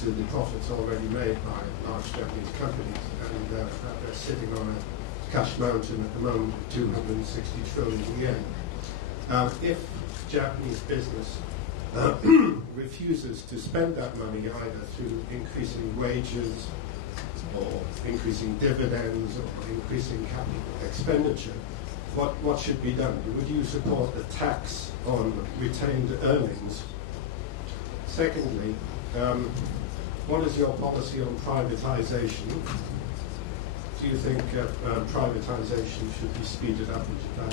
to the profits already made by large Japanese companies, and they're sitting on a cash mountain at the moment of 260 trillion yen. If Japanese business refuses to spend that money either through increasing wages or increasing dividends or increasing capital expenditure, what should be done? Would you support a tax on retained earnings? Secondly, what is your policy on privatization? Do you think privatization should be speeded up in Japan?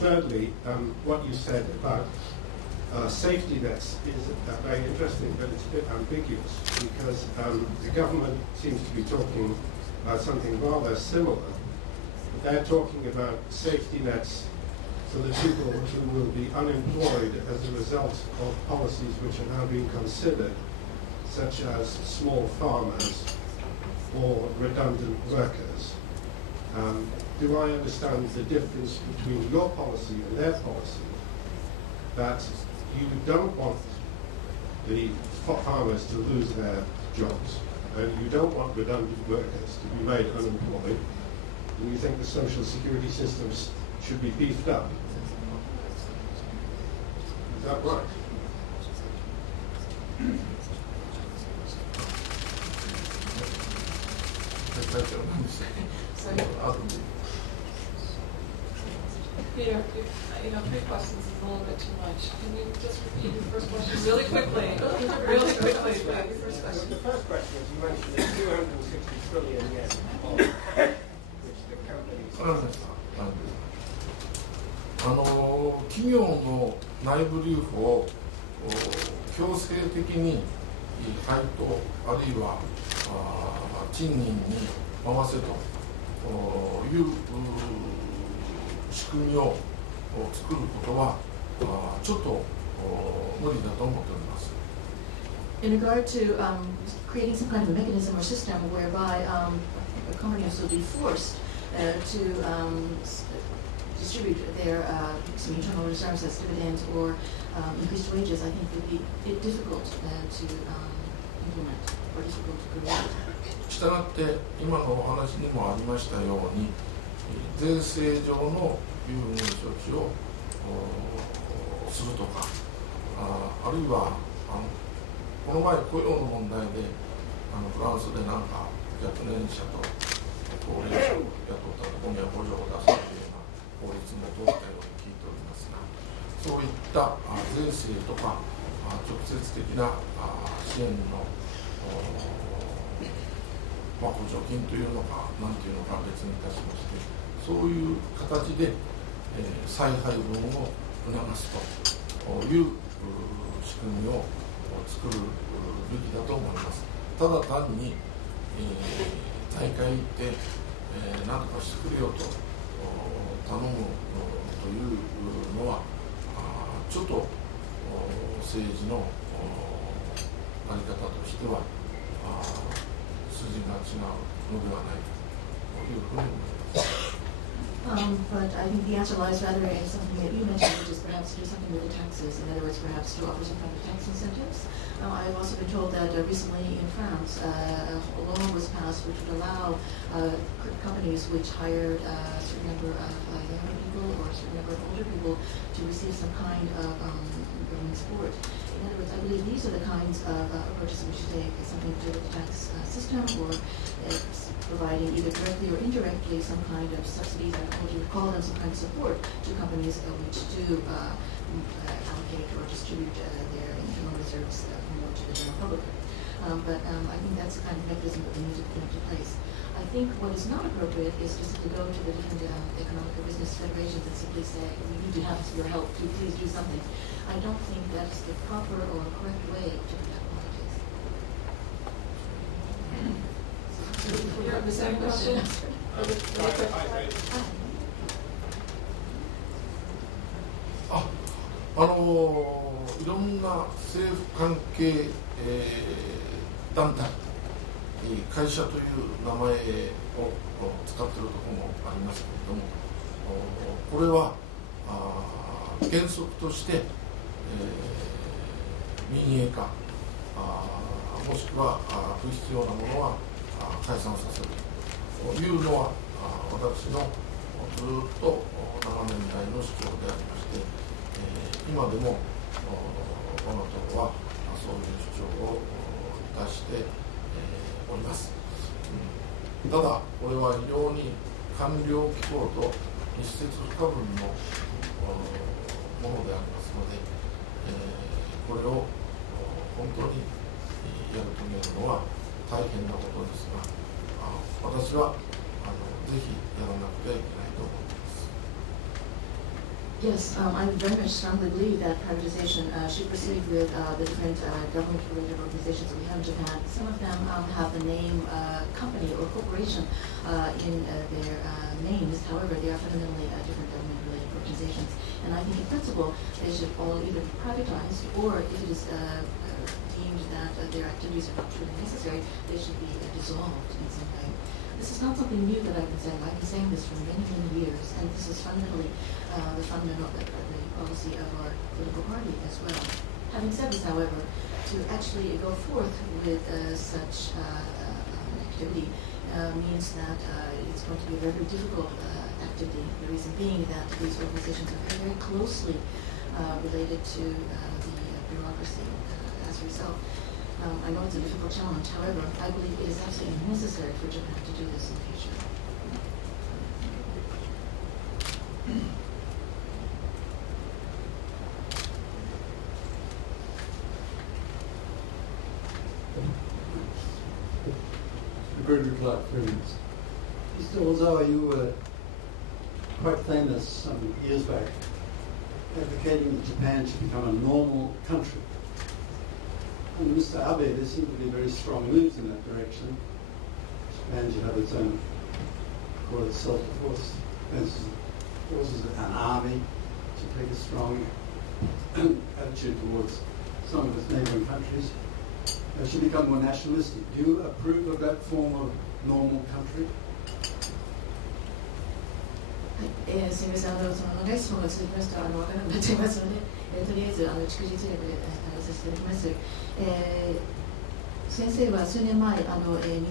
Thirdly, what you said about safety nets is very interesting, but it's a bit ambiguous because the government seems to be talking about something rather similar. They're talking about safety nets for the people who will be unemployed as a result of policies which are now being considered, such as small farmers or redundant workers. Do I understand the difference between your policy and their policy, that you don't want the farmers to lose their jobs, and you don't want redundant workers to be made unemployed, and you think the social security systems should be beefed up? Is that right? Peter, three questions is a little bit too much. Can you just repeat your first question really quickly? Really quickly, please. First question. The first question is, you mentioned the 260 trillion yen which the companies... 企業の内部留保を強制的に配当あるいは賃金に回せという仕組みを作ることはちょっと無理だと思っております。In regard to creating some kind of a mechanism or system whereby companies will be forced to distribute their some internal reserves as dividends or increased wages, I think would be difficult to implement or difficult to create. したがって今のお話にもありましたように税制上の優遇措置をするとかあるいはこの前雇用の問題でフランスでなんか若年者と高齢者を雇ったところには補助を出すというような法律も通ったように聞いておりますが、そういった税制とか直接的な支援の補助金というのか何ていうのか別にいたしまして、そういう形で再配分を促すという仕組みを作るべきだと思います。ただ単に大会行って何とかしてくれよと頼むというのはちょっと政治のあり方としては筋が違うのではないかというふうに思います。But I think the answer lies rather in something that you mentioned, which is perhaps to do something with the taxes. In other words, perhaps to offer some kind of tax incentives. I've also been told that recently in France, a law was passed which would allow companies which hired a certain number of younger people or a certain number of older people to receive some kind of government support. In other words, I believe these are the kinds of approaches we should take, something to do with the tax system or providing either directly or indirectly some kind of subsidies, I would call them some kind of support to companies which do allocate or distribute their internal reserves more to the general public. But I think that's the kind of mechanism that we need to put into place. I think what is not appropriate is to simply go to the different economic or business federations and simply say, we need to have your help, please do something. I don't think that's the proper or correct way to conduct politics. The same question? いろんな政府関係、団体、会社という名前を使っているところもありますけれども、これは原則として民営化もしくは不必要なものは解散させるというのは私のずっと長年来の主張でありまして、今でも我が党はそういう主張を出しております。ただこれは非常に官僚機構と密接不可分のものでありますので、これを本当にやるというのは大変なことですが、私はぜひやらなくてはいけないと思います。Yes, I very much strongly believe that privatization should proceed with the different government-related organizations that we have in Japan. Some of them have the name company or corporation in their names. However, they are fundamentally different government-related organizations. And I think in principle, they should all either be privatized, or if it is deemed that their activities are not truly necessary, they should be dissolved in some way. This is not something new that I've been saying. I've been saying this for many, many years, and this is fundamentally the fundamental the policy of our political party as well. Having said this, however, to actually go forth with such activity means that it's going to be a very difficult activity. The reason being that these organizations are very, very closely related to the bureaucracy as a result. I know it's a difficult challenge. However, I believe it is absolutely necessary for Japan to do this in the future. Mr. Clark, Mr. Ozawa, you were quite famous some years back advocating that Japan should become a normal country. And Mr. Abe, there seem to be very strong moves in that direction. Japan should have its own, call it self-defense forces, an army, should take a strong attitude towards some of its neighboring countries. Should become more nationalistic. Do you approve of that form of normal country? はい、すみません、その長い質問が続きますと分からなくなっちゃいますので、とりあえず逐次通訳でさせていただきます。先生は数年前日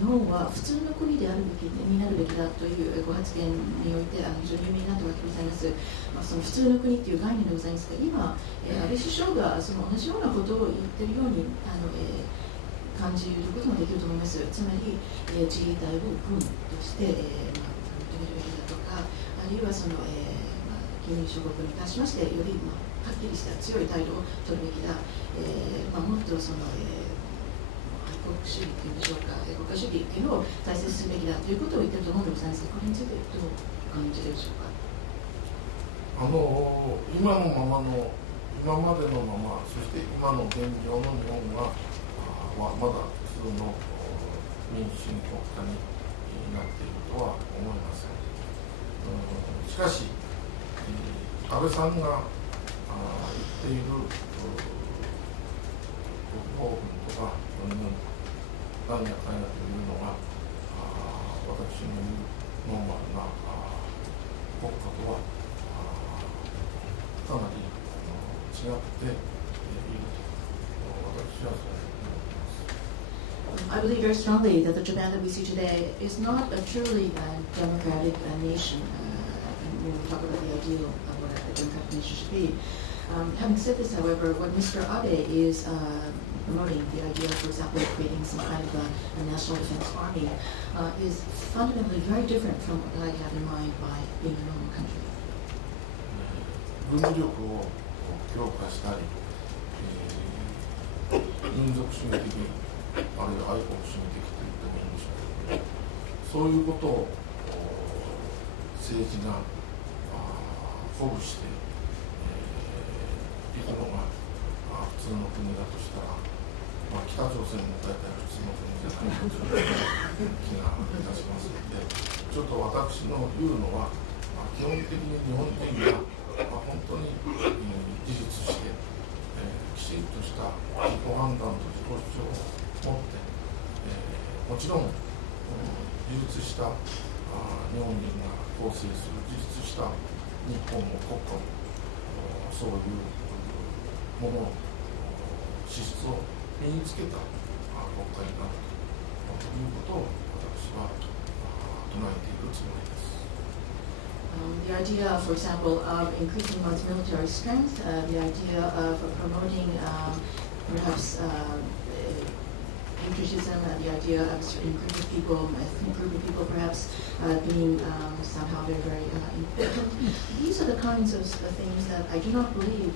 本は普通の国であるべきになるべきだというご発言において非常に有名になったわけでございます。その普通の国という概念でございますが、今安倍首相がその同じようなことを言っているように感じることもできると思います。つまり自衛隊を軍として認めるべきだとか、あるいはその近隣諸国に対しましてよりはっきりした強い態度を取るべきだ。もっとその愛国主義というんでしょうか、国家主義というのを大切にするべきだということを言っていると思うんでございますが、これについてどう感じているでしょうか。今までのまま、そして今の現状の日本がまだ普通の民主主義国家になっているとは思いません。しかし、安倍さんが言っている国防軍とか何やかんやというのが私の言うノーマルな国家とはかなり違っていると私はそうI believe very strongly that the Japan that we see today is not a truly democratic nation. When we talk about the ideal of what a democratic nation should be. Having said this, however, what Mr. Abe is promoting, the idea, for example, of creating some kind of a national defense army, is fundamentally very different from what I have in mind by being a normal country. 軍事力を強化したり、民族主義的あるいは愛国主義的と言ってもいいんでしょうけど、そういうことを政治が鼓舞していくのが普通の国だとしたら、北朝鮮も大体普通の国じゃないという気がいたしますので、ちょっと私の言うのは、基本的に日本人が本当に自立して、きちんとした自己判断と自己主張を持って、もちろん自立した日本人が構成する自立した日本の国家のそういうもの資質を身につけた国国家になるということを私は唱えているつもりです。The idea, for example, of increasing one's military strength, the idea of promoting perhaps patriotism, the idea of a certain group of people perhaps being somehow very, very important. These are the kinds of things that I do not believe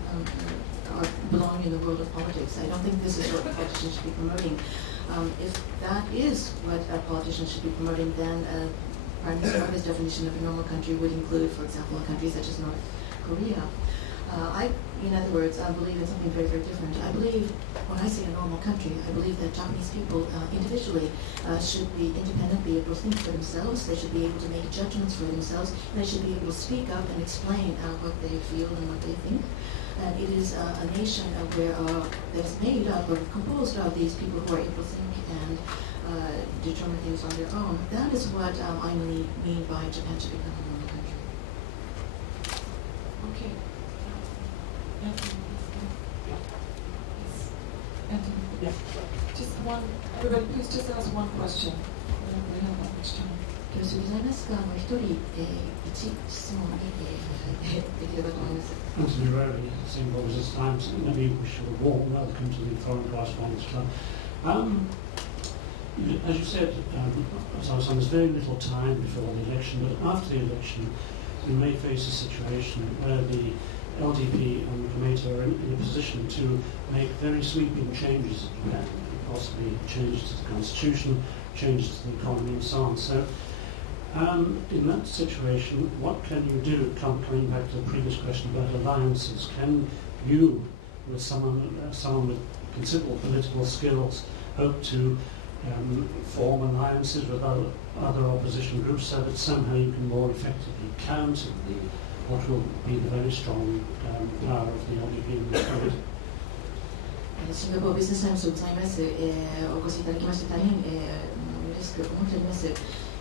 belong in the world of politics. I don't think this is what politicians should be promoting. If that is what politicians should be promoting, then Prime Minister Abe's definition of a normal country would include, for example, a country such as North Korea. In other words, I believe in something very, very different. I believe, when I say a normal country, I believe that Japanese people individually should be independent, be able to think for themselves, they should be able to make judgments for themselves, and they should be able to speak up and explain what they feel and what they think. And it is a nation where that is made up or composed of these people who are able to think and determine things on their own. That is what I mean by Japan should become a normal country. Okay. Anthony. Yeah. Just one. Everybody, please just ask one question. We don't have that much time. よろしくございますか。一人一質問にできればと思います。Anthony Rowley, Singapore Business Times. Let me wish you a warm welcome to the Foreign Correspondents Club. As you said, there's very little time before the election, but after the election, we may face a situation where the LDP and Komeito are in a position to make very sweeping changes in Japan, possibly changes to the constitution, changes to the economy, and so on. So, in that situation, what can you do? Coming back to the previous question about alliances, can you, with someone with considerable political skills, hope to form alliances with other opposition groups so that somehow you can more effectively counter what will be the very strong power of the LDP in the country? シンガポールビジネスタイムズでございます。お越しいただきまして大変嬉しく思っております。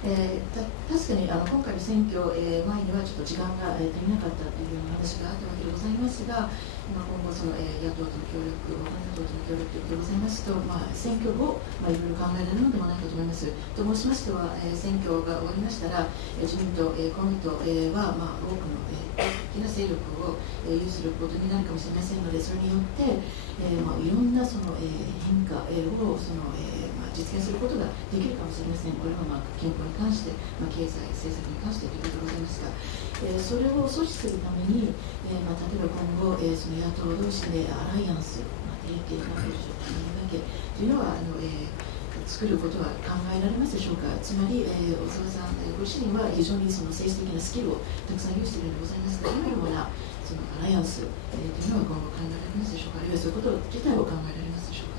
確かに今回の選挙、前にはちょっと時間が足りなかったというような話があったわけでございますが、今後その野党との協力、他の野党との協力ということでございますと、選挙後、いろいろ考えられるのではないかと思います。と申しましては、選挙が終わりましたら、自民党、公民党は、多くの大きな勢力を有することになるかもしれませんので、それによって、いろんなその変化を実現することができるかもしれません。これは健康に関して、経済政策に関してということでございますが、それを阻止するために、例えば今後、その野党同士でアライアンス、提携関係というのは作ることは考えられますでしょうか。つまり、小沢さんご自身は非常にその政治的なスキルをたくさん有しているのでございますが、どのようなそのアライアンス、というのは今後考えられますでしょうか。あるいはそういうこと自体を考えられますでしょうか。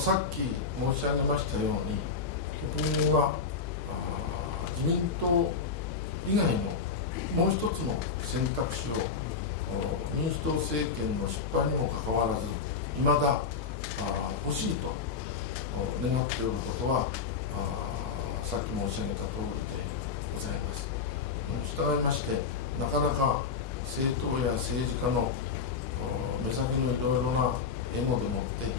さっき申し上げましたように、国民は自民党以外のもう一つの選択肢を民主党政権の失敗にもかかわらずいまだ欲しいと願っておることはさっき申し上げた通りでございます。従いましてなかなか政党や政治家の目先のいろいろなエゴでもって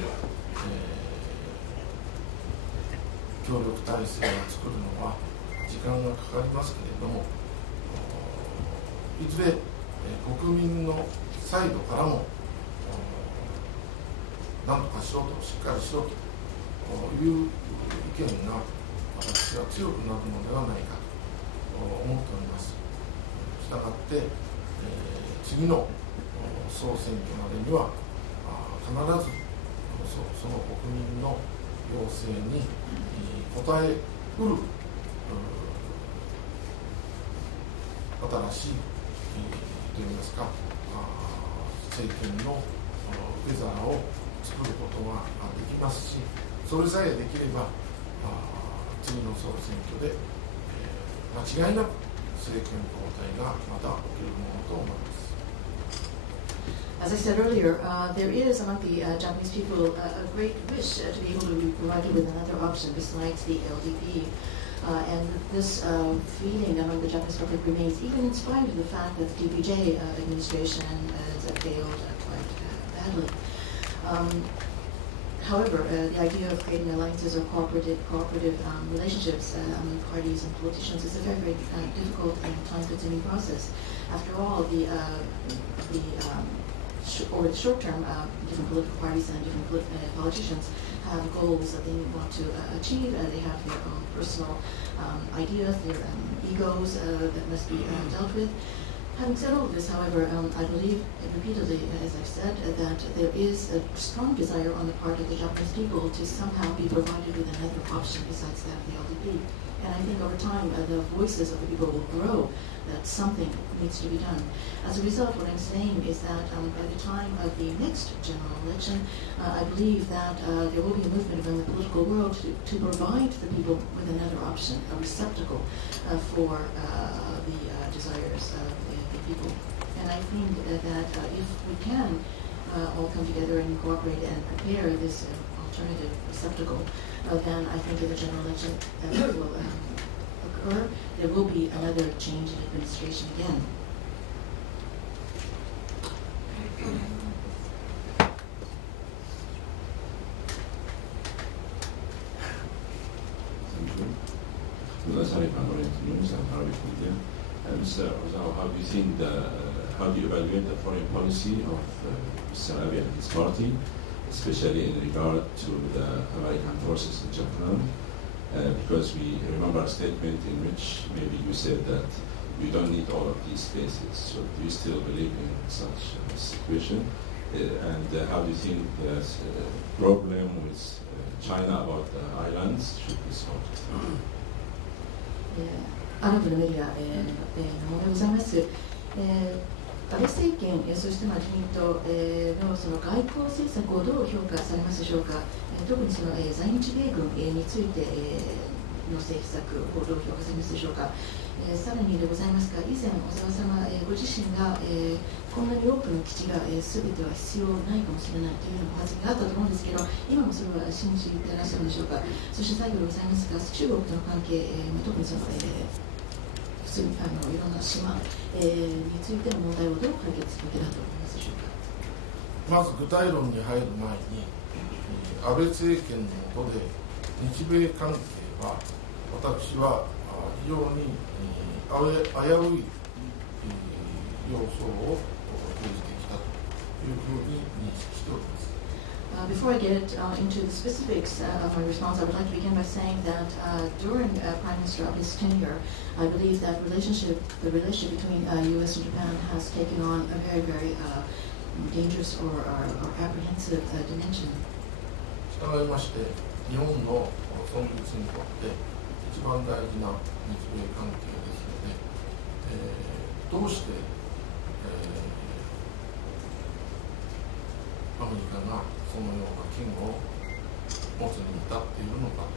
協力体制を作るのは時間がかかりますけれども、いずれ国民のサイドからも何とかしろと、しっかりしろという意見が私は強くなるのではないかと思っております。したがって、次の総選挙までには必ずその国民の要請に応えうる新しいといいますか政権の受け皿を作ることができますし、それさえできれば次の総選挙で間違いなく政権交代がまた起きるものと思います。As I said earlier, there is among the Japanese people a great wish to be able to be provided with another option besides the LDP. And this feeling among the Japanese public remains, even in spite of the fact that the DPJ administration has failed quite badly. however, the idea of creating alliances or cooperative relationships among parties and politicians is a very, very difficult and time-consuming process. After all, over the short term, different political parties and different politicians have goals that they want to achieve. They have their own personal ideas, their egos that must be dealt with. Having said all of this, however, I believe repeatedly, as I've said, that there is a strong desire on the part of the Japanese people to somehow be provided with another option besides that of the LDP. And I think over time, the voices of the people will grow that something needs to be done. As a result, what I'm saying is that by the time of the next general election, I believe that there will be a movement among the political world to provide the people with another option, a receptacle for the desires of the people. And I think that if we can all come together and cooperate and prepare this alternative receptacle, then I think in the general election that will occur, there will be another change in administration again. Mr. Ozawa, how do you think how do you evaluate the foreign policy of Mr. Abe and his party, especially in regard to the American forces in Japan? Because we remember a statement in which maybe you said that we don't need all of these spaces. So do you still believe in such a situation? And how do you think the problem with China about the islands should be solved? アラブのメディアの問題ございます。安倍政権、そして自民党のその外交政策をどう評価されますでしょうか。特にその在日米軍についての政策をどう評価されますでしょうか。さらにでございますが、以前小沢様ご自身がこんなに多くの基地が全ては必要ないかもしれないというようなお発言があったと思うんですけど、今もそれは信じていらっしゃるんでしょうか。そして最後でございますが、中国との関係、特にそのいろんな島についての問題をどう解決すべきだと思いますでしょうか。まず具体論に入る前に、安倍政権の下で日米関係は私は非常に危うい要素を提示できたというふうに認識しております。Before I get into the specifics of my response, I would like to begin by saying that during Prime Minister Abe's tenure, I believe that the relationship between U.S. and Japan has taken on a very, very dangerous or apprehensive dimension. 従いまして、日本の存立にとって一番大事な日米関係ですので、どうして、アメリカがそのような機能を持つに至っているのかと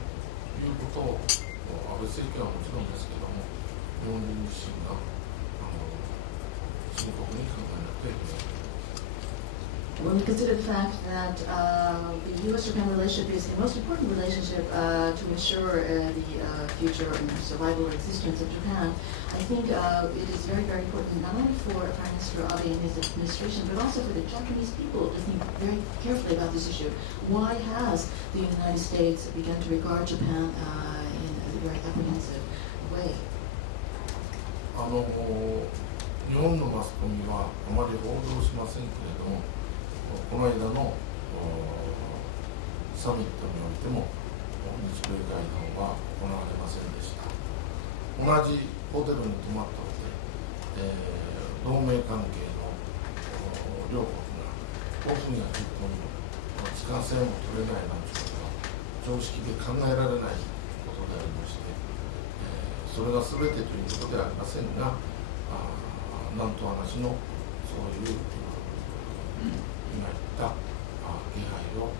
いうことを安倍政権はもちろんですけれども日本人自身が深刻に考えなくてはいけない。When we consider the fact that the U.S.-Japan relationship is the most important relationship to ensure the future and survival or existence of Japan, I think it is very, very important not only for Prime Minister Abe and his administration, but also for the Japanese people to think very carefully about this issue. Why has the United States begun to regard Japan in a very apprehensive way? 日本のマスコミはあまり報道しませんけれども、この間のサミットにおいても日米会談は行われませんでした。同じホテルに泊まったので、同盟関係の両国が5分や10分時間制も取れないなんていうことは常識で考えられないことでありまして、それが全てということではありませんが、なんと話のそういう今言った気配を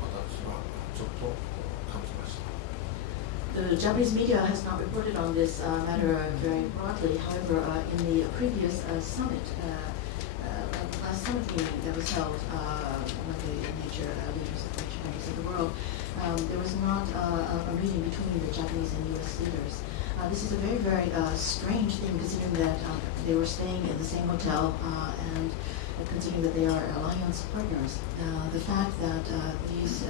私はちょっと感じました。The Japanese media has not reported on this matter very broadly. However, in the previous summit, last summit meeting that was held among the major leaders of the Japanese of the world, there was not a meeting between the Japanese and U.S. leaders. This is a very, very strange thing, considering that they were staying in the same hotel and considering that they are alliance partners. The fact that these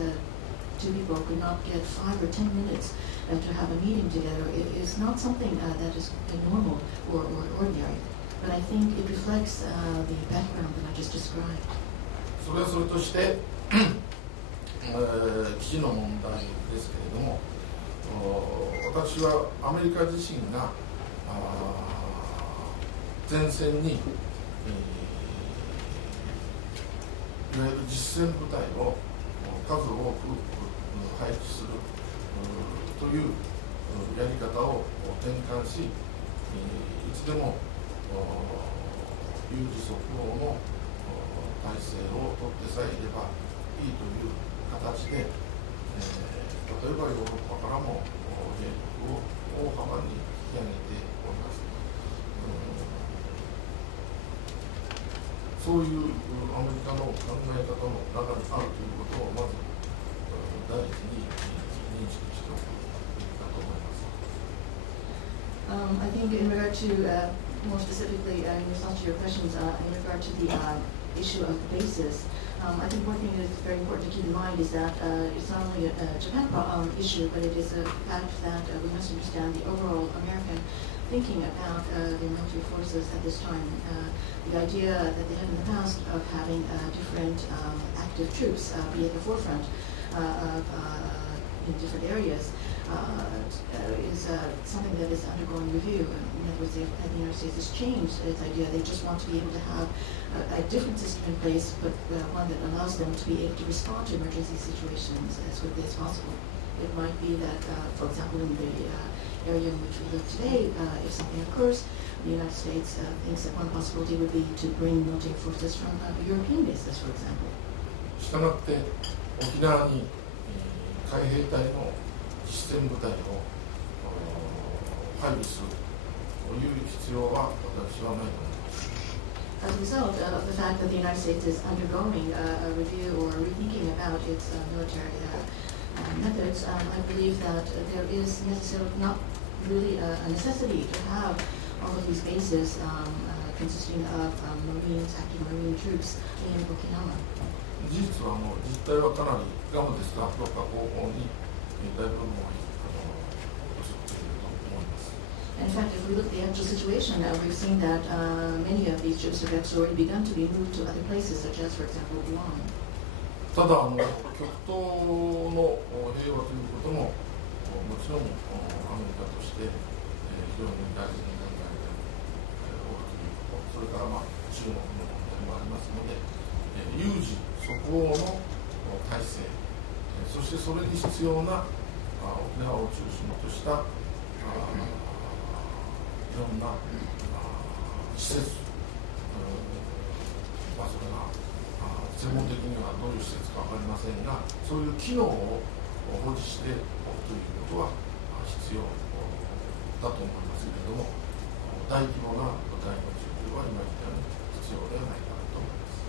two people could not get 5 or 10 minutes to have a meeting together is not something that is normal or ordinary. But I think it reflects the background that I just described. それはそれとして基地の問題ですけれども、私はアメリカ自身が前線に、いわゆる実戦部隊を数多く配置するというやり方を転換し、いつでも有事即応の体制を取ってさえいればいいという形で、例えばヨーロッパからも兵力を大幅に引き上げております。そういうアメリカの考え方の中にあるということをまず第一に認識しておくべきだと思います。I think in regard to more specifically in response to your questions in regard to the issue of the bases, I think one thing that is very important to keep in mind is that it's not only a Japan issue, but it is a fact that we must understand the overall American thinking about the military forces at this time. The idea that they had in the past of having different active troops be at the forefront in different areas is something that is undergoing review. In other words, the United States has changed its idea. They just want to be able to have a different system in place, but one that allows them to be able to respond to emergency situations as quickly as possible. It might be that, for example, in the area in which we live today, if something occurs, the United States thinks that one possibility would be to bring military forces from European bases, for example. したがって沖縄に海兵隊の実戦部隊を配備するという必要は私はないと思います。As a result of the fact that the United States is undergoing a review or rethinking about its military methods, I believe that there is necessarily not really a necessity to have all of these bases consisting of Marines, active Marine troops in Okinawa. 事実は実態はかなりガムですが、どっか後方に大部分は移っていると思います。In fact, if we look at the actual situation, we've seen that many of these troops have actually already begun to be moved to other places, such as, for example, Guam. ただ極東の平和ということももちろんアメリカとして非常に大事に考えておるということ、それから中国の問題もありますので、有事即応の体制、そしてそれに必要な沖縄を中心としたいろんな施設、それが専門的にはどういう施設か分かりませんが、そういう機能を保持しておくということは必要だと思いますけれども、大規模な部隊の準備は今言ったように必要ではないかと思います。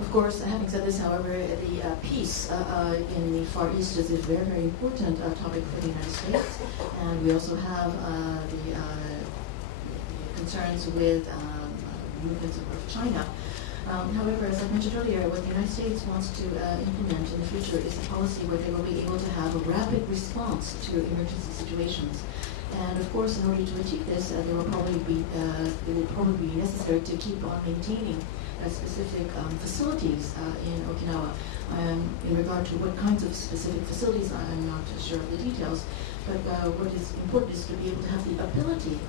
Of course, having said this, however, the peace in the Far East is a very, very important topic for the United States, and we also have the concerns with movements of China. However, as I mentioned earlier, what the United States wants to implement in the future is a policy where they will be able to have a rapid response to emergency situations. And of course, in order to achieve this, it will probably be necessary to keep on maintaining specific facilities in Okinawa. In regard to what kinds of specific facilities, I'm not sure of the details, but what is important is to be able to have the ability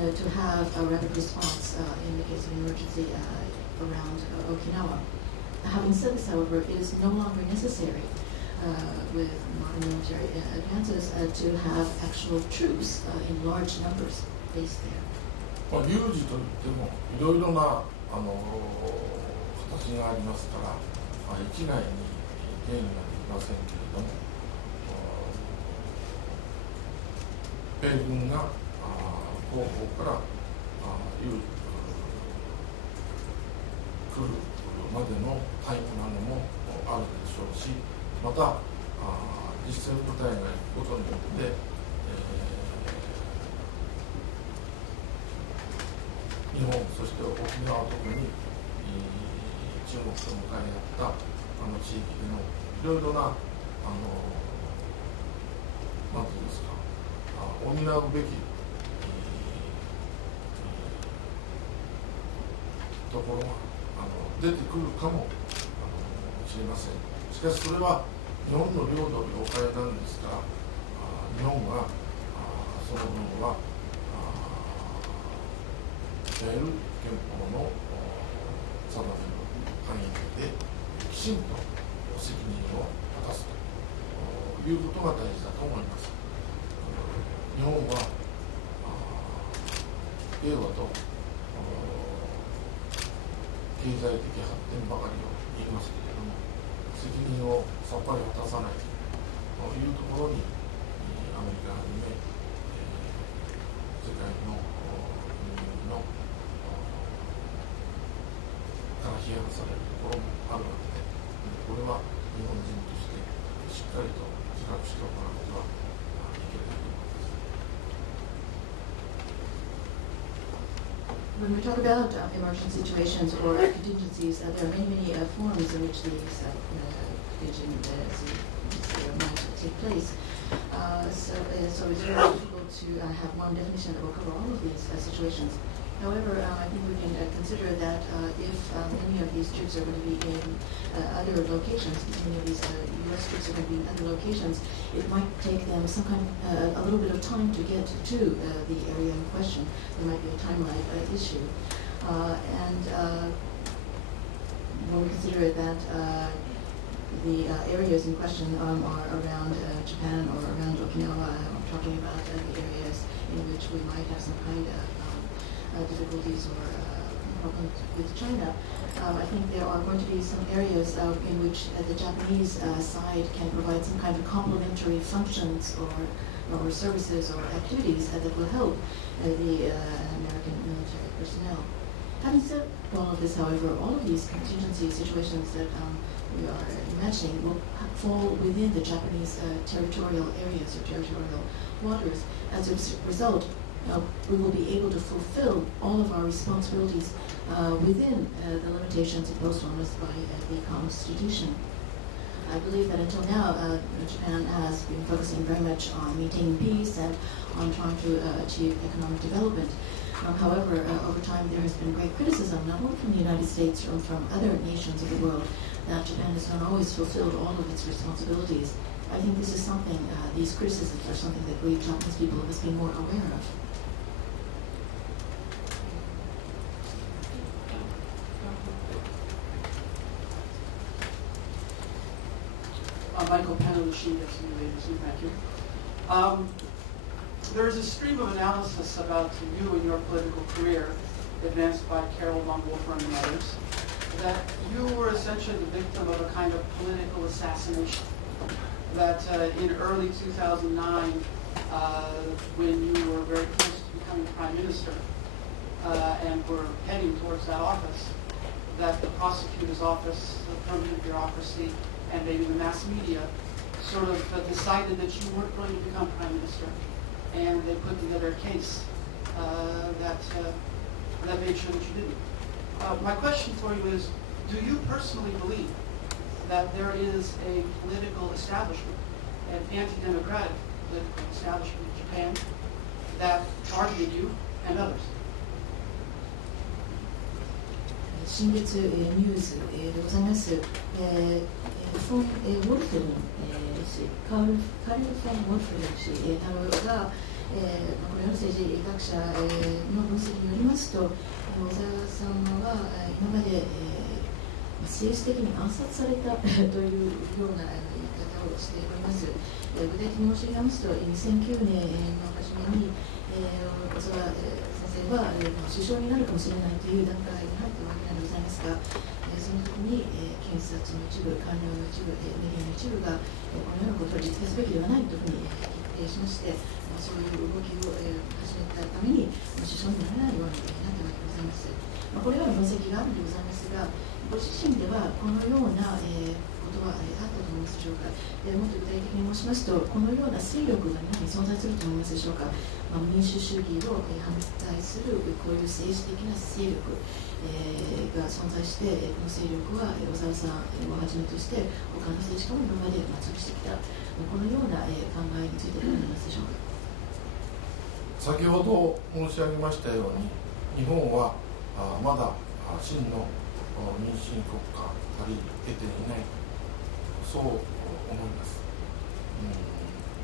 to have a rapid response in the case of an emergency around Okinawa. Having said this, however, it is no longer necessary with modern military advances to have actual troops in large numbers based there. 有事といってもいろいろな形がありますから、一概に定義ができませんけれども、米軍が後方から来るまでのタイムなどもあるでしょうし、また実戦部隊が行くことによって、日本、そして沖縄は特に中国と向かい合った地域でのいろいろななんていうんですか補うべきところが出てくるかもしれません。しかしそれは日本の領土領海なんですから、日本がそのものは、いわゆる憲法の定めの範囲できちんと責任を果たすということが大事だと思います。日本は平和と経済的発展ばかりを言いますけれども、責任をさっぱり果たさないというところにアメリカはじめ世界の国々のから批判されるところもあるわけで、これは日本人としてしっかりと自覚しておかなくてはいけないと思います。When we talk about emergent situations or contingencies, there are many forms in which these contingencies might take place. So it's very difficult to have one definition that will cover all of these situations. However, I think we can consider that if many of these troops are going to be in other locations, many of these U.S. troops are going to be in other locations, it might take them some kind of, a little bit of time to get to the area in question. There might be a timeline issue. And when we consider that the areas in question are around Japan or around Okinawa, I'm talking about the areas in which we might have some kind of difficulties or problems with China. I think there are going to be some areas in which the Japanese side can provide some kind of complementary functions or services or activities that will help the American military personnel. Having said all of this, however, all of these contingency situations that we are imagining will fall within the Japanese territorial areas or territorial waters. As a result, we will be able to fulfill all of our responsibilities within the limitations imposed on us by the Constitution. I believe that until now, Japan has been focusing very much on maintaining peace and on trying to achieve economic development. However, over time there has been great criticism, not only from the United States, but from other nations of the world, that Japan has not always fulfilled all of its responsibilities. I think this is something, these criticisms are something that we Japanese people must be more aware of. Michael Penalty, thank you. There is a stream of analysis about you and your political career advanced by Carol von Wolfram and others, that you were essentially the victim of a kind of political assassination. That in early 2009, when you were very close to becoming Prime Minister and were heading towards that office, that the prosecutor's office, the permanent bureaucracy, and maybe the mass media sort of decided that you weren't going to become Prime Minister. And they put together a case that made sure that you didn't. My question for you is, do you personally believe that there is a political establishment, an anti-democratic political establishment in Japan that targeted you and others? 新月ニュースでございます。フォン・ウォルフェルン氏、カール・フォン・ウォルフェルン氏などが、これらの政治学者の分析によりますと、小沢様は今まで政治的に暗殺されたというような言い方をしております。具体的に申し上げますと、2009年の初めに小沢先生は首相になるかもしれないという段階に入ったわけでございますが、その時に検察の一部、官僚の一部、メディアの一部がこのようなことを実現すべきではないというふうに決定しまして、そういう動きを始めたために首相になれないようになったわけでございます。これらの分析があるのでございますが、ご自身ではこのようなこことは、あったと思いますでしょうか。もっと具体的に申しますと、このような勢力が日本に存在すると思いますでしょうか。民主主義を反対するこういう政治的な勢力、が存在して、この勢力は小沢さんをはじめとして他の政治家も今まで潰してきた、このような考えについてどう思いますでしょうか。先ほど申し上げましたように、日本はまだ真の民主主義国家あり得ていない、そう思います。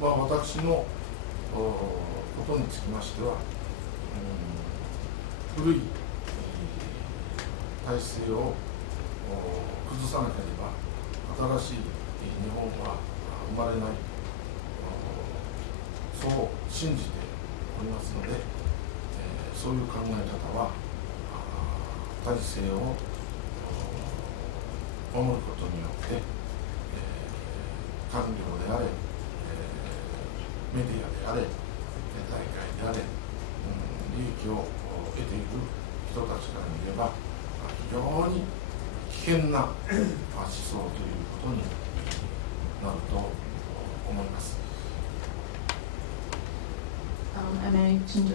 私のことにつきましては、古い体制を崩さなければ新しい日本は生まれない、そう信じておりますので、そういう考え方は体制を守ることによって、官僚であれ、メディアであれ、大会であれ、利益を得ている人たちから見れば非常に危険な思想ということになると思います。I mentioned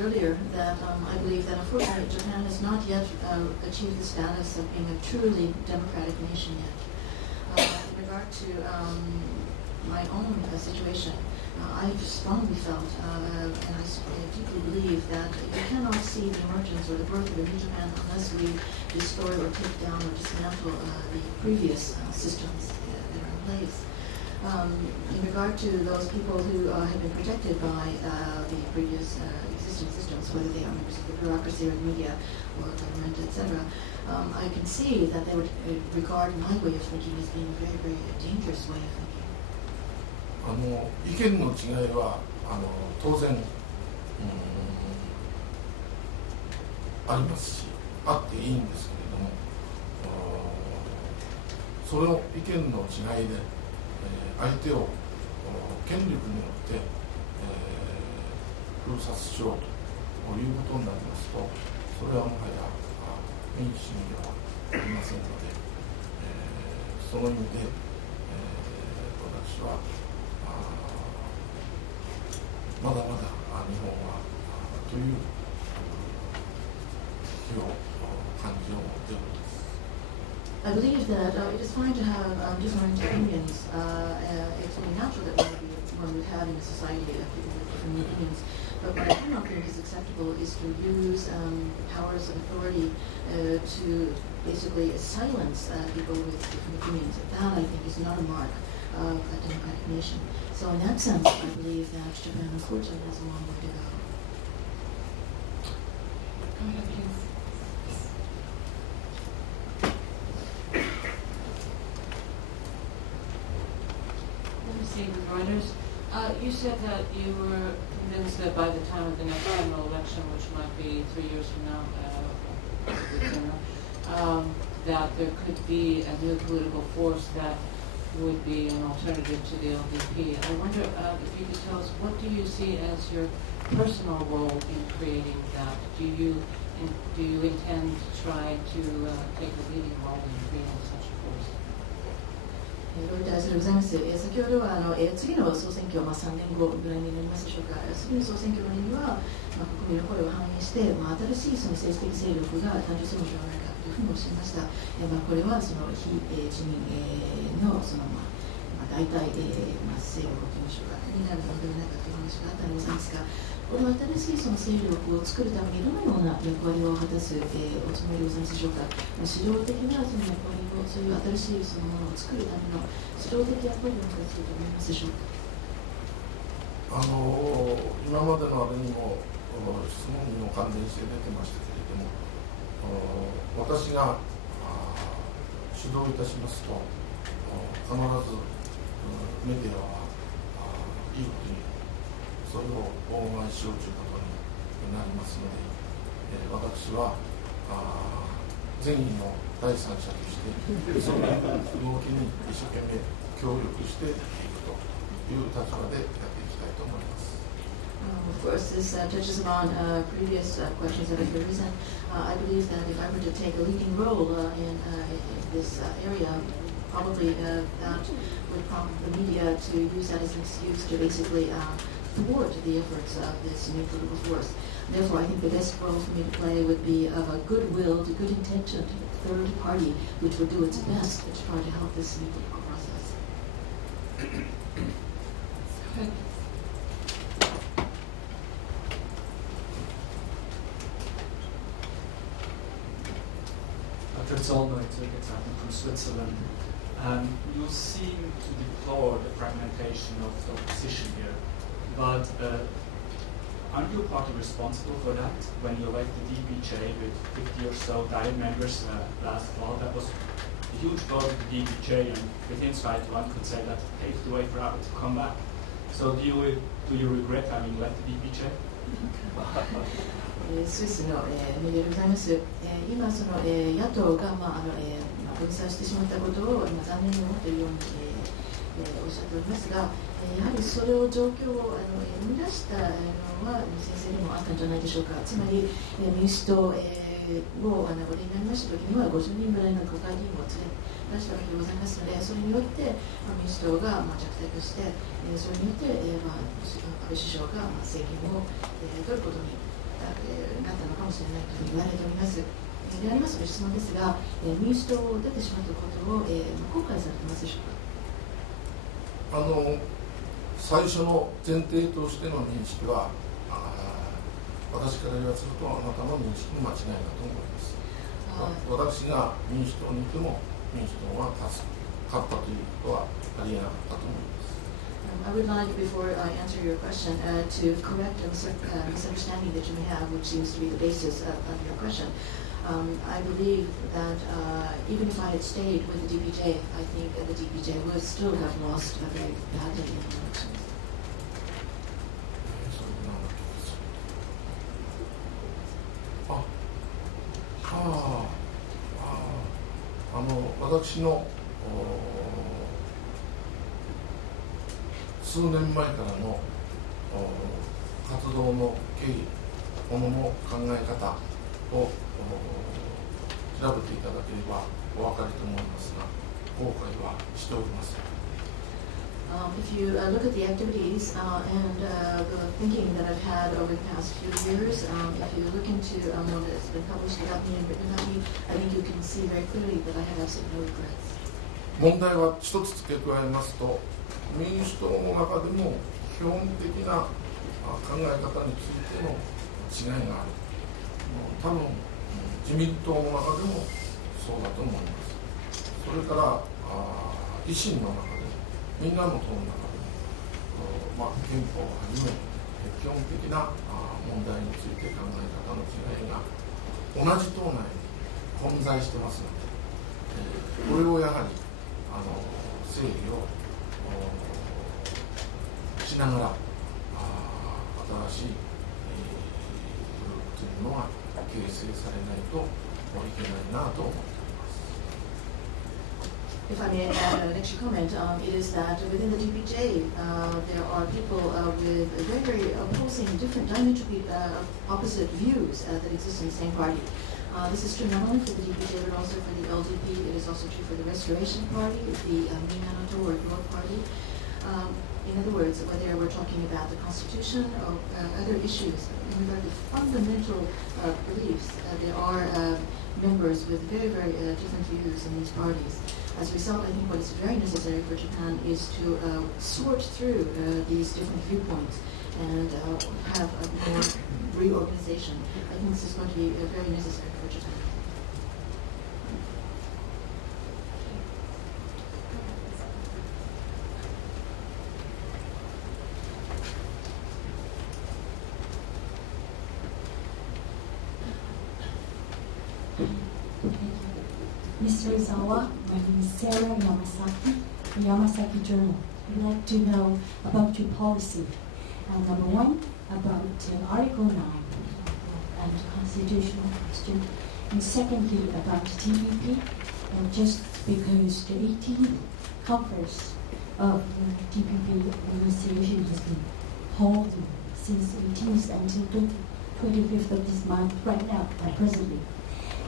earlier that I believe that unfortunately Japan has not yet achieved the status of being a truly democratic nation yet. In regard to my own situation, I've strongly felt and I deeply believe that you cannot see the emergence or the birth of a new Japan unless we destroy or take down or dismantle the previous systems that are in place. In regard to those people who have been protected by the previous existing systems, whether they are members of the bureaucracy or the media or government, etc., I can see that they would regard my way of thinking as being a very, very dangerous way of thinking. 意見の違いは当然、ありますし、あっていいんですけれども、その意見の違いで相手を権力によって、封殺しようということになりますと、それはもはや民主主義ではありませんので、その意味で、私はまだまだ日本はという気を感じを持っております。I believe that it is fine to have different opinions. It's only natural that one would have in a society people with different opinions. But what I do not think is acceptable is to use powers of authority to basically silence people with different opinions. That, I think, is not a mark of a democratic nation. So in that sense, I believe that Japan, unfortunately, has a long way to go. Go ahead, please. Reuters. You said that you were convinced that by the time of the next general election, which might be 3 years from now, that there could be a new political force that would be an alternative to the LDP. I wonder if you could tell us, what do you see as your personal role in creating that? Do you intend to try to take a leading role in creating such a force? ロイターでございます。先ほどは次の総選挙は3年後ぐらいになりますでしょうか。次の総選挙の意味は、国民の声を反映して、新しいその政治的勢力が誕生するのではないかというふうにおっしゃいました。これはその非自民のその大体勢力といいましょうかになるのではないかという話があったのでございますが、この新しいその勢力を作るためにどのような役割を果たす、おつもりでございますでしょうか。指導的なその役割を、そういう新しいそのものを作るための指導的役割を果たすと思いますでしょうか。今までのあれにも質問にも関連して出てましたけれども、私が主導いたしますと、必ずメディアはいいことにそれを妨害しようということになりますので、私は善意の第三者としてその動きに一生懸命協力していくという立場でやっていきたいと思います。Of course, this touches upon previous questions that have arisen. I believe that if I were to take a leading role in this area, probably that would prompt the media to use that as an excuse to basically thwart the efforts of this new political force. Therefore, I think the best role for me to play would be of a goodwill to good intention to the third party, which would do its best to try to help this new political process. Okay. Fritz Olmer, from Switzerland. You seem to deplore the fragmentation of the opposition here, but aren't you partly responsible for that? When you elect the DPJ with 50 or so direct members last fall, that was a huge vote of the DPJ, and with insight one could say that paved the way for Abbott to come back. So do you regret having left the DPJ? スイスの、メディアでございます。今その、野党が、分散してしまったことを、残念に思っているように、おっしゃっておりますが、やはりそれを状況を生み出したのは先生にもあったんじゃないでしょうか。つまり、民主党、をお出になりました時には50人ぐらいの国会議員を連れ出したわけでございますので、それによって、民主党が、弱体化して、それによって、安倍首相が、政権を、取ることになったのかもしれないと言われております。でありますと質問ですが、民主党を出てしまったことを、後悔されてますでしょうか。最初の前提としての認識は、私から言わせるとあなたの認識の間違いだと思います。私が民主党にいても民主党が勝ったということはありえなかったと思います。I would like, before I answer your question, to correct a misunderstanding that you may have, which seems to be the basis of your question. I believe that even if I had stayed with the DPJ, I think the DPJ would still have lost very badly in the elections. 私の数年前からの活動の経緯、ものの考え方を調べていただければお分かりと思いますが、後悔はしておりません。If you look at the activities and the thinking that I've had over the past few years, if you look into what has been published about me and written about me, I think you can see very clearly that I have absolutely no regrets. 問題は一つ付け加えますと、民主党の中でも基本的な考え方についての違いがある。多分自民党の中でもそうだと思います。それから維新の中でみんなの党の中でも、憲法をはじめ基本的な問題について考え方の違いが同じ党内に混在してますので、これをやはり整理をしながら新しいグループというのは形成されないといけないなと思っています。If I may add an extra comment, it is that within the DPJ, there are people with very opposing, different, diametrically opposite views that exist in the same party. This is true not only for the DPJ but also for the LDP. It is also true for the Restoration Party, the Minato or Growth Party. In other words, whether we're talking about the Constitution or other issues, in regard to fundamental beliefs, there are members with very, very different views in these parties. As a result, I think what is very necessary for Japan is to sort through these different viewpoints and have a more reorganization. I think this is going to be very necessary for Japan. Mr. Ozawa, my name is Sarah Yamasaki, from Yamasaki Journal. I'd like to know about your policy. Number one, about Article 9 and constitutional question. And secondly, about TPP. And just because the 18th conference of TPP negotiation has been held since 18th until 25th of this month, right now, presently.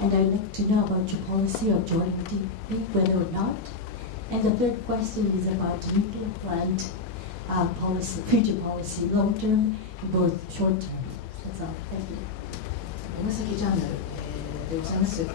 And I'd like to know about your policy of joining TPP, whether or not And the third question is about nuclear plant policy, future policy, long term, both short term. That's all. Thank you. 山崎ジャーナル、でございます。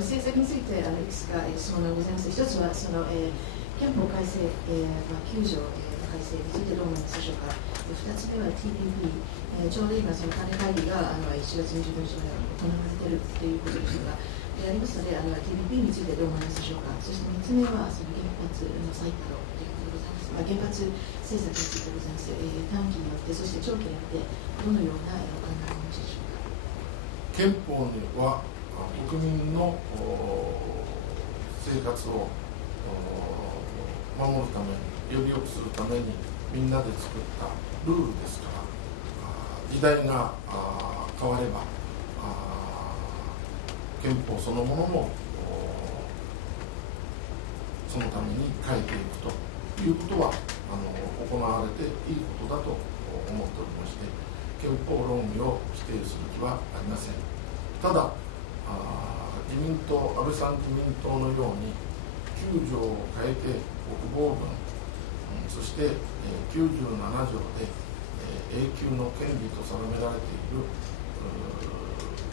政策についていくつか質問がございます。一つは憲法改正、9条改正についてどう思いますでしょうか。二つ目は TPP、ちょうど今その種会議が1月25日まで行われているということでしょうが、ありますのでTPP についてどう思いますでしょうか。そして3つ目はその原発の再稼働ということでございます。原発政策についてございます。短期によってそして長期によってどのようなお考えをお持ちでしょうか。憲法には国民の生活を守るために、より良くするためにみんなで作ったルールですから、時代が変われば憲法そのものもそのために変えていくということは行われていいことだと思っておりまして、憲法論議を否定する気はありません。ただ自民党、安倍さん自民党のように9条を変えて国防軍、そして97条で永久の権利と定められている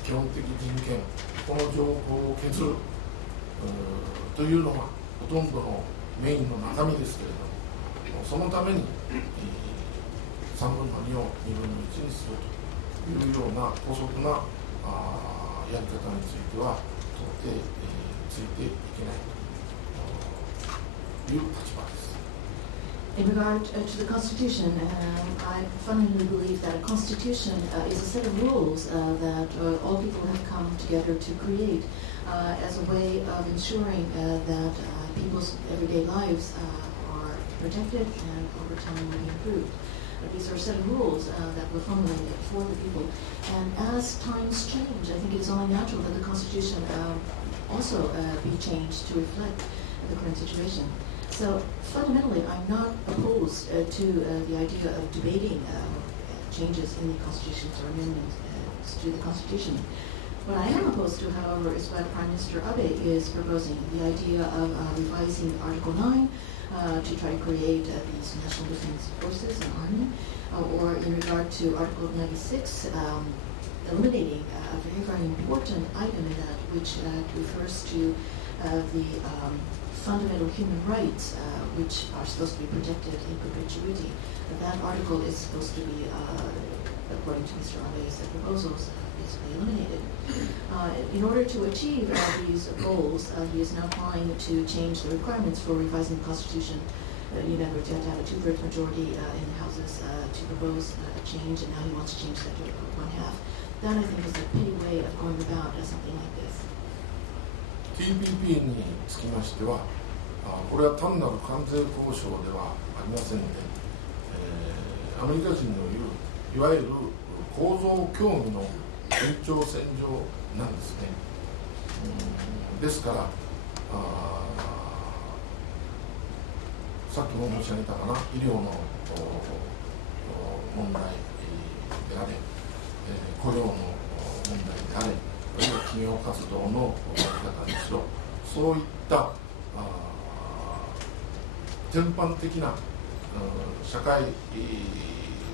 基本的人権、この条項を削るというのがほとんどのメインの中身ですけれども、そのために3分の2を2分の1にするというような姑息なやり方については到底ついていけないという立場です。In regard to the Constitution, I fundamentally believe that a Constitution is a set of rules that all people have come together to create as a way of ensuring that people's everyday lives are protected and over time will be improved. These are a set of rules that were formulated for the people. And as times change, I think it is only natural that the Constitution also be changed to reflect the current situation. So fundamentally, I'm not opposed to the idea of debating changes in the Constitution or amendments to the Constitution. What I am opposed to, however, is what Prime Minister Abe is proposing, the idea of revising Article 9 to try to create these national defense forces and army, or in regard to Article 96, eliminating a very, very important item in that, which refers to the fundamental human rights, which are supposed to be protected in perpetuity. That article is supposed to be, according to Mr. Abe's proposals, basically eliminated. In order to achieve these goals, he is now trying to change the requirements for revising the Constitution. In other words, you have to have a two-thirds majority in the houses to propose a change, and now he wants to change that to one-half. That, I think, is a petty way of going about something like this. TPP につきましては、これは単なる関税交渉ではありませんので、アメリカ人の言ういわゆる構造協議の延長線上なんですね。ですからさっきも申し上げたかな、医療の問題であれ、雇用の問題であれ、あるいは企業活動のやり方にしろ、そういった全般的な社会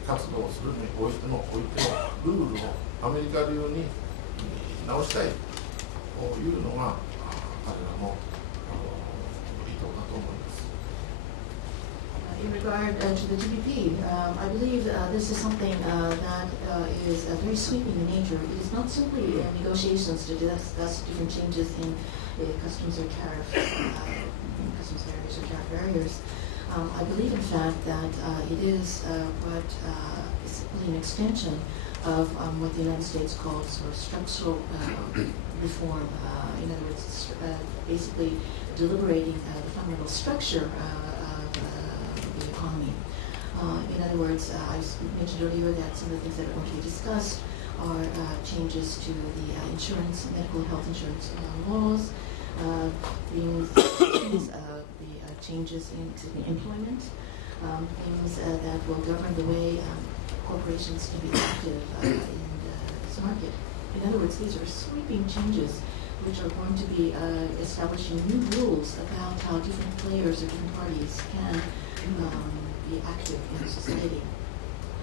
活動をするにおいてのルールをアメリカ流に直したいというのが彼らの意図だと思います。In regard to the TPP, I believe this is something that is very sweeping in nature. It is not simply negotiations to discuss different changes in customs or tariff, customs barriers or tariff barriers. I believe, in fact, that it is what is simply an extension of what the United States calls sort of structural reform. In other words, basically deliberating the fundamental structure of the economy. In other words, I mentioned earlier that some of the things that are going to be discussed are changes to the insurance, medical health insurance laws, things, the changes in employment, things that will govern the way corporations can be active in this market. In other words, these are sweeping changes which are going to be establishing new rules about how different players or different parties can be active in society.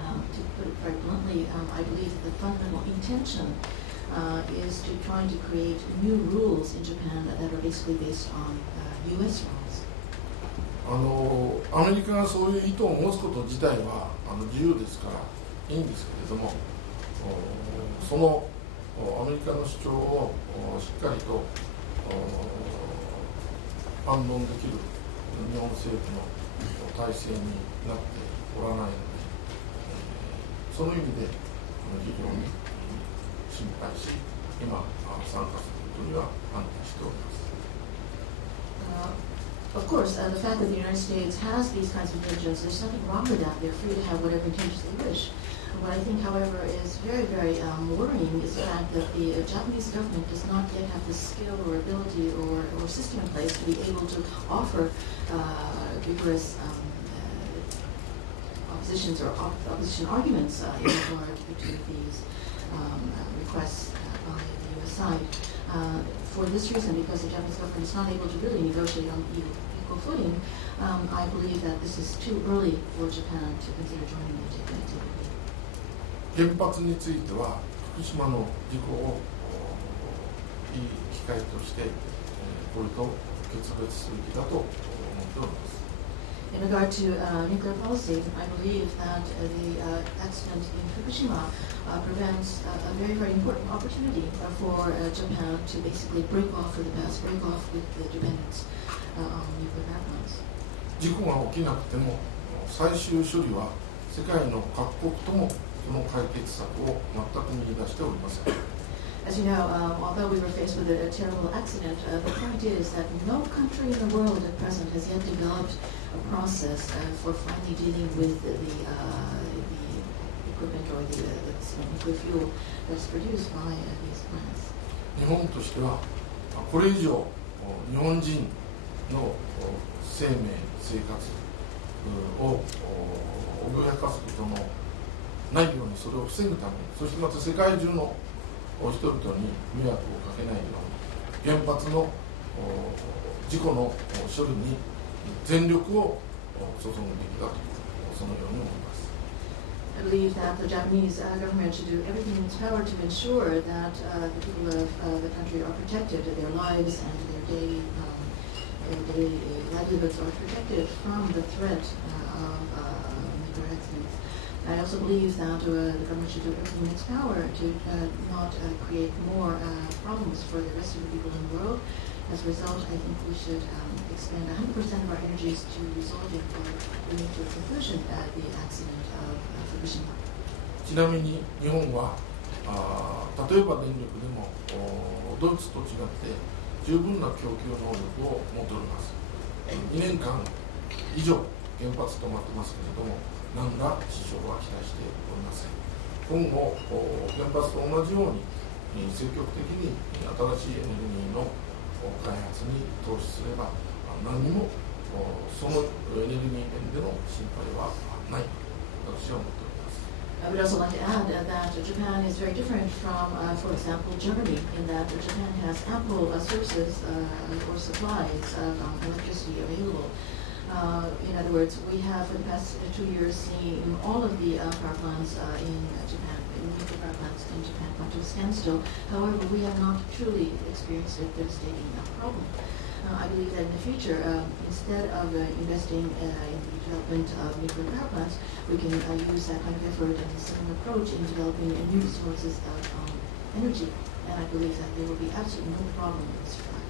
To put it very bluntly, I believe that the fundamental intention is to try to create new rules in Japan that are basically based on U.S. rules. アメリカがそういう意図を持つこと自体は自由ですからいいんですけれども、そのアメリカの主張をしっかりと反論できる日本政府の体制になっておらないので、その意味で非常に心配し、今参加することには反対しております。Of course, the fact that the United States has these kinds of intentions, there's nothing wrong with that. They're free to have whatever intentions they wish. What I think, however, is very, very worrying is the fact that the Japanese government does not yet have the skill or ability or system in place to be able to offer vigorous oppositions or opposition arguments in regard to these requests by the U.S. side. For this reason, because the Japanese government is not able to really negotiate on equal footing, I believe that this is too early for Japan to consider joining the activity. 原発については福島の事故をいい機会としてこれと決別するべきだと思っております。In regard to nuclear policy, I believe that the accident in Fukushima prevents a very, very important opportunity for Japan to basically break off for the past, break off with the dependence on nuclear power plants. 事故が起きなくても最終処理は世界の各国ともその解決策を全く見出しておりません。As you know, although we were faced with a terrible accident, the point is that no country in the world at present has yet developed a process for finally dealing with the equipment or the nuclear fuel that's produced by these plants. 日本としてはこれ以上日本人の生命生活を脅かすことのないようにそれを防ぐために、そしてまた世界中の人々に迷惑をかけないように原発の事故の処理に全力を注ぐべきだとそのように思います。I believe that the Japanese government should do everything in its power to ensure that the people of the country are protected, their lives and their daily livelihoods are protected from the threat of nuclear accidents. I also believe that the government should do everything in its power to not create more problems for the rest of the people in the world. As a result, I think we should expend 100% of our energies to resolving or bringing to a conclusion the accident of Fukushima. ちなみに日本は例えば電力でもドイツと違って十分な供給能力を持っております。2年間以上原発止まってますけれども何ら支障は期待しておりません。今後原発と同じように積極的に新しいエネルギーの開発に投資すれば何にもそのエネルギー面での心配はないと私は思っております。I would also like to add that Japan is very different from, for example, Germany, in that Japan has ample sources or supplies of electricity available. In other words, we have for the past 2 years seen all of the power plants in Japan, nuclear power plants in Japan, come to a standstill. However, we have not truly experienced a devastating problem. I believe that in the future, instead of investing in the development of nuclear power plants, we can use that kind of effort and the same approach in developing new sources of energy. And I believe that there will be absolutely no problem with this trial.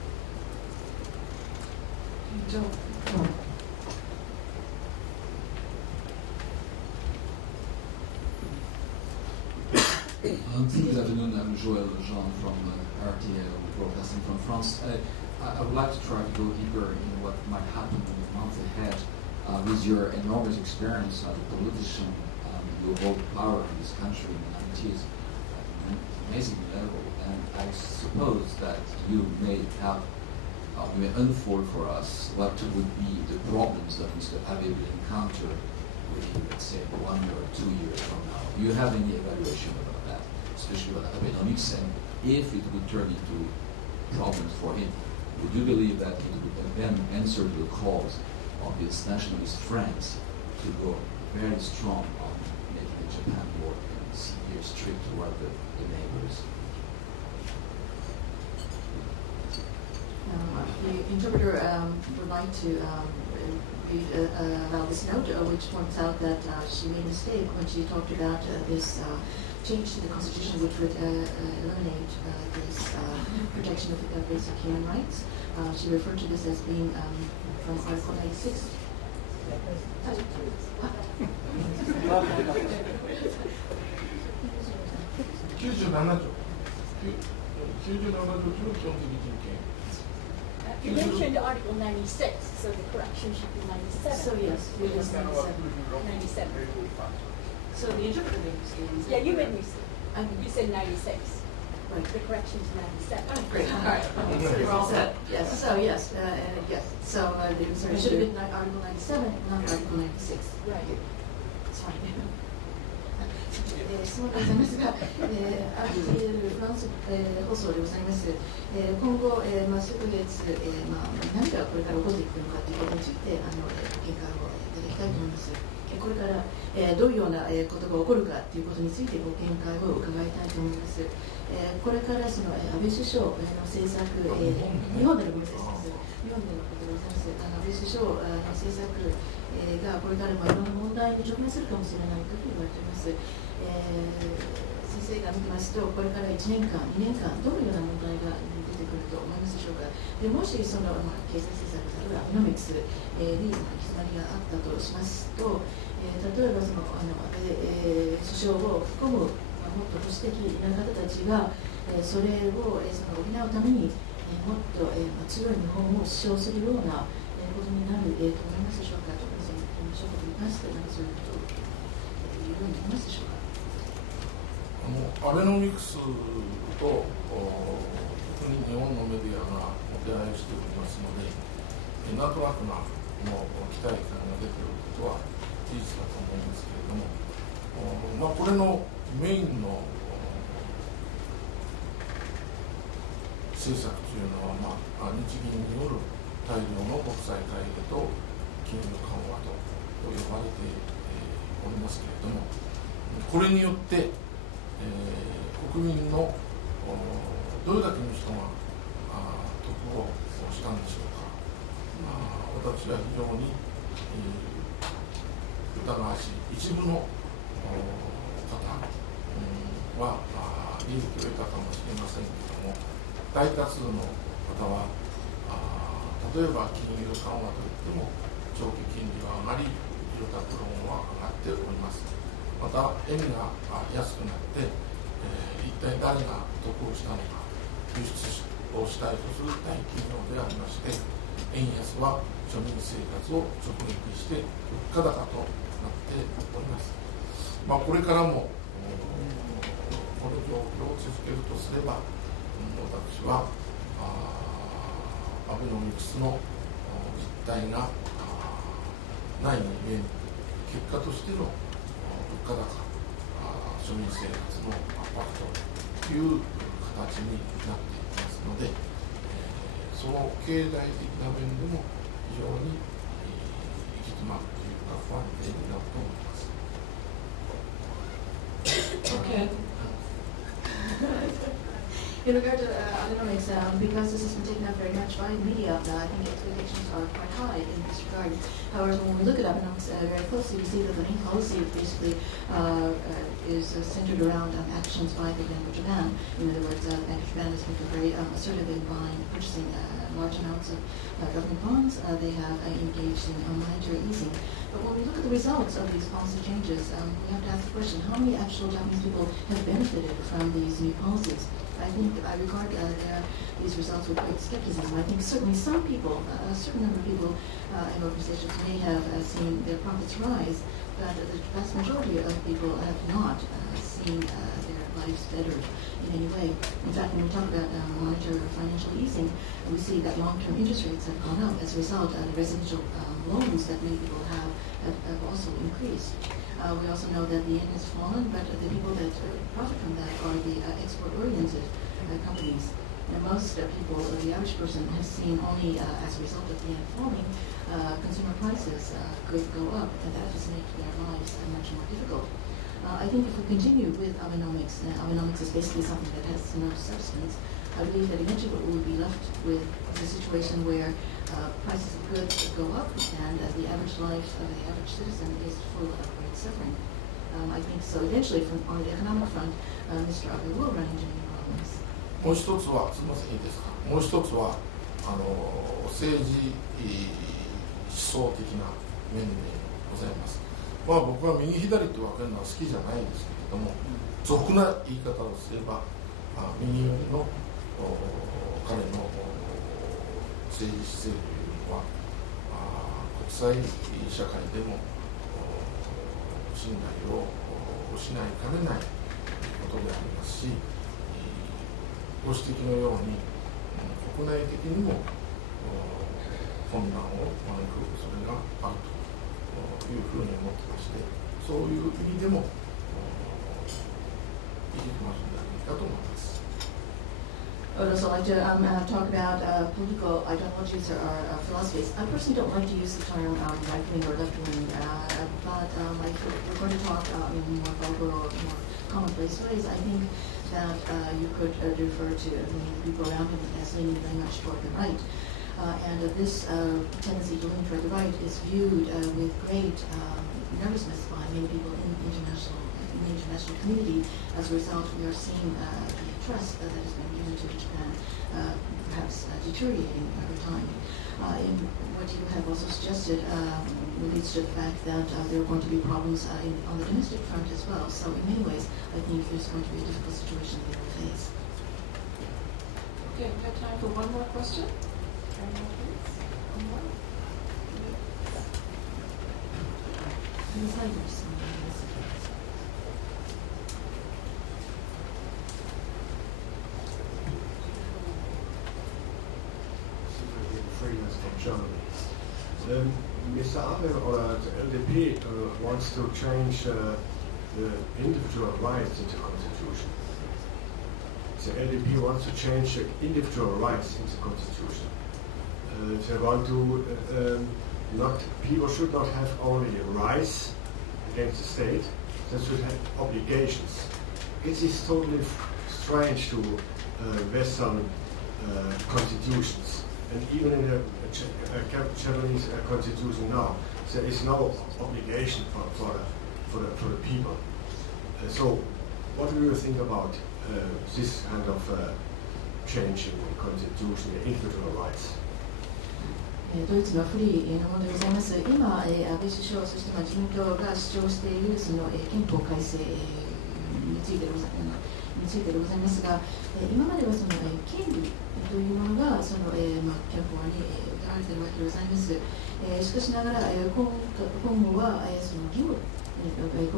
Good afternoon, I'm Joël Jean from RTA, broadcasting from France. I would like to try to go deeper in what might happen in the months ahead with your enormous experience as a politician. You hold power in this country, and it is at an amazing level. And I suppose that you may unfold for us what would be the problems that Mr. Abe will encounter within, let's say, 1 or 2 years from now. Do you have any evaluation about that, especially about Abenomics, and if it would turn into problems for him. Would you believe that he would then answer to the calls of his nationalist friends to go very strong on making Japan more severe, strict toward the neighbors? The interpreter would like to read about this note, which points out that she made a mistake when she talked about this change to the Constitution, which would eliminate this protection of basic human rights. She referred to this as being from Article 96. You mentioned Article 96, so the correction should be 97. So yes, it is 97. 97. So the interpreter made a mistake. Yeah, you made a mistake. You said 96. Right. The correction is 97. Oh, great. All right. We're all set. Yes. So yes, yes. So it should have been Article 97, not Article 96. Right. Sorry. そうでございますが、フランス、放送でございます。今後、数ヶ月、何がこれから起こっていくのかということについて見解をいただきたいと思います。これから、どういうようなことが起こるかということについてご見解を伺いたいと思います。これからその安倍首相の政策、日本でのごめんなさい、日本でのことでございます。安倍首相の政策がこれからもいろんな問題に直面するかもしれないというふうに言われています。先生が見てますと、これから1年間、2年間、どのような問題が出てくると思いますでしょうか。でもしその、経済政策、あるいはアベノミクスに行き詰まりがあったとしますと、例えばその安倍首相を含む、もっと保守的な方たちが、それをその補うために、もっと、強い日本を主張するようなことになる、と思いますでしょうか。特にその諸国に関してそういうことを言うようになりますでしょうか。アベノミクスと特に日本のメディアがお手配しておりますので、なんとなくな期待感が出ていることは事実だと思いますけれども、これのメインの政策というのは、日銀による大量の国債買い入れと金融緩和と呼ばれておりますけれども、これによって国民のどれだけの人が得をしたんでしょうか。私は非常に疑わしい。一部の方は利益を得たかもしれませんけれども、大多数の方は例えば金融緩和といっても長期金利が上がり、住宅ローンは上がっております。また円が安くなって、一体誰が得をしたのか、輸出をしたいとする大企業でありまして、円安は庶民生活を直撃して物価高となっております。これからもこの状況を続けるとすれば、私はアベノミクスの実態がないに見える結果としての物価高、庶民生活の圧迫という形になっていますので、その経済的な面でも非常に行き詰まるというか不安定になると思います。Okay. In regard to Abenomics, because this has been taken up very much by the media, I think expectations are quite high in this regard. However, when we look at Abenomics very closely, we see that the main policy basically is centered around actions by the Bank of Japan. In other words, the Bank of Japan has been very assertive in buying, purchasing large amounts of government bonds. They have engaged in monetary easing. But when we look at the results of these policy changes, we have to ask the question, how many actual Japanese people have benefited from these new policies? I think I regard these results with great skepticism. I think certainly some people, a certain number of people and organizations may have seen their profits rise, but the vast majority of people have not seen their lives bettered in any way. In fact, when we talk about monetary or financial easing, we see that long-term interest rates have gone up. As a result, the residential loans that many people have also increased. We also know that the yen has fallen, but the people that profit from that are the export-oriented companies. And most people, the average person, has seen only as a result of the falling consumer prices could go up, and that just makes their lives much more difficult. I think if we continue with Abenomics, Abenomics is basically something that has no substance. I believe that eventually we will be left with a situation where prices of goods go up, and the average life of the average citizen is full of great suffering. I think so. Eventually, on the economic front, Mr. Abe will run into many problems. もう一つは、すみません、いいですか。もう一つは政治思想的な面でございます。まあ僕は右左って分けるのは好きじゃないですけれども、俗な言い方をすれば、右寄りの彼の政治姿勢というのは国際社会でも信頼を失いかねないことでありますし、ご指摘のように国内的にも困難を招く恐れがあるというふうに思ってまして、そういう意味でもいいまんではないかと思います。I would also like to talk about political ideologies or philosophies. I personally don't like to use the term right-wing or left-wing, but if we're going to talk in more vulgar or more commonplace ways, I think that you could refer to many people around him as leaning very much toward the right. And this tendency to lean toward the right is viewed with great nervousness by many people in the international community. As a result, we are seeing the trust that has been given to Japan perhaps deteriorating over time. In what you have also suggested leads to the fact that there are going to be problems on the domestic front as well. So in many ways, I think there's going to be a difficult situation they will face. Okay, we have time for one more question. One more. Freelance from Germany. Mr. Abe or the LDP wants to change the individual rights in the constitution. The LDP wants to change the individual rights in the constitution. They want to people should not have only rights against the state, they should have obligations. It is totally strange to Western constitutions. And even in the Japanese constitution now, there is no obligation for the people. So, what do you think about this kind of change in the constitution, the individual rights? ドイツのフリーのものでございます。今、安倍首相、そして自民党が主張しているその憲法改正についてでございますが、今まではその権利というものがその憲法に謳われているわけでございます。しかしながら今後はその義務、国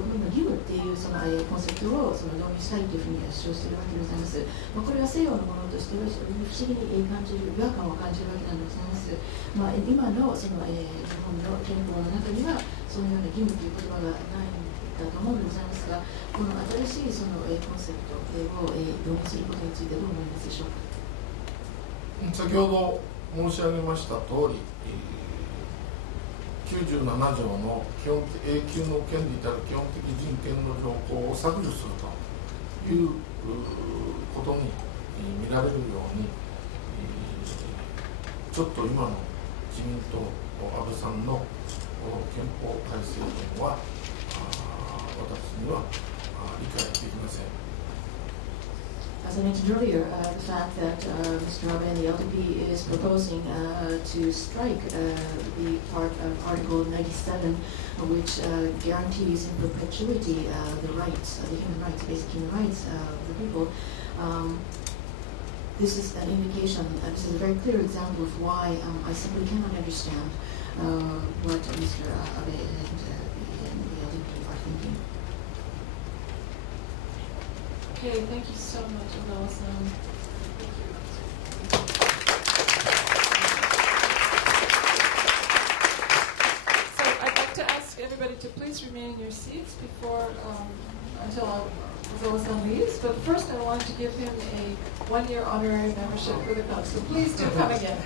民の義務っていうそのコンセプトをその導入したいというふうに主張しているわけでございます。これは西洋のものとしては不思議に感じる、違和感を感じるわけなんでございます。今のその日本の憲法の中にはそのような義務という言葉がないだと思うのでございますが、この新しいそのコンセプトを導入することについてどう思いますでしょうか。先ほど申し上げました通り、97条の永久の権利である基本的人権の条項を削除するということに見られるように、ちょっと今の自民党安倍さんの憲法改正案は私には理解できません。As I mentioned earlier, the fact that Mr. Abe and the LDP is proposing to strike the part of Article 97, which guarantees in perpetuity the rights, the human rights, basic human rights of the people. This is an indication, this is a very clear example of why I simply cannot understand what Mr. Abe and the LDP are thinking. Okay, thank you so much, Ozawa-san. So I'd like to ask everybody to please remain in your seats. seats before until Ozawa leaves. But first, I want to give him a one-year honorary membership for the club. So please do come again.